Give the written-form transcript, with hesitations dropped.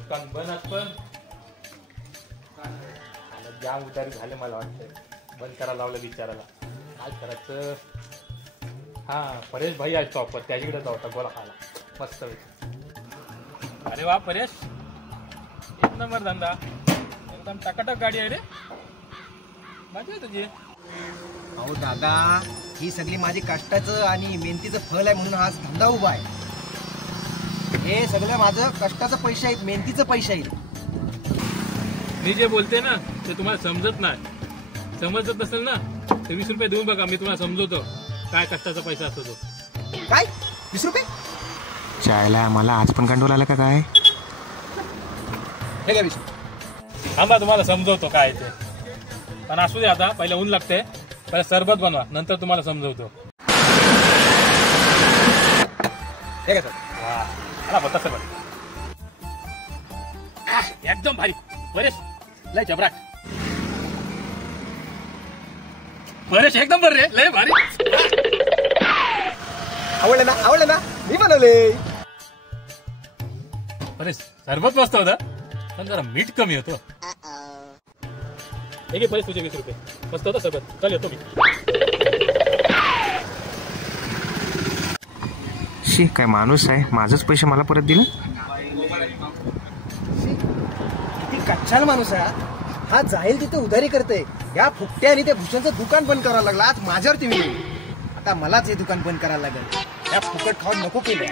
दुकान बंद पण जाम उतारी झाले मला वाटतं. बंद करायला लावलं बिचाराला. काय करायचं. हा परेश भाई आहे टॉपर त्याच्याकडे जाऊ बोला खायला मस्त. अरे वा परेश एक नंबर धंदा एकदम टकाटक गाडी आहे रे. मजा आहे तुझी. अहो दादा ही सगळी माझी कष्टाचं आणि मेहनतीचं फळ आहे म्हणून हा धंदा उभा आहे. हे सगळं माझं कष्टाचं पैसे आहेत मेहनतीचं पैसे आहेत. मी जे बोलते ना ते तुम्हाला समजत नाही. समजत नसेल ना तर 20 रुपये देऊन बघा. मी तुम्हाला समजवतो काय कष्टाचा पैसा असतो तो. काय 20 रुपये? चायला मला आज पण कंट्रोल आला का काय? हे काय 20? थांबा तुम्हाला समजवतो काय ते. पण असू दे आता पहिले ऊन लागते. पहिले सरबत बनवा नंतर तुम्हाला समजवतो. हे काय सर? वा बता सरबत एकदम भारी. परेश लय जबराट. परेश एकदम बरं रे लय भारी. आवडलं ना मी बनवले. परेश सरबत मस्त होतं पण जरा मीठ कमी होतं. हे परेश तुझे 20 रुपये. मस्त होतं सरबत. चल येतो मी. शी काय माणूस आहे. माझंच पैसे मला परत दिले. किती कच्चाल माणूस आहे हा. जाईल तिथे उधारी करते. या फुकट्याने ते भूषणचं दुकान बंद करायला लागला. आज माझ्यावरती मी आता मलाच हे दुकान बंद करायला लागेल. या फुकट खाऊन नको केले.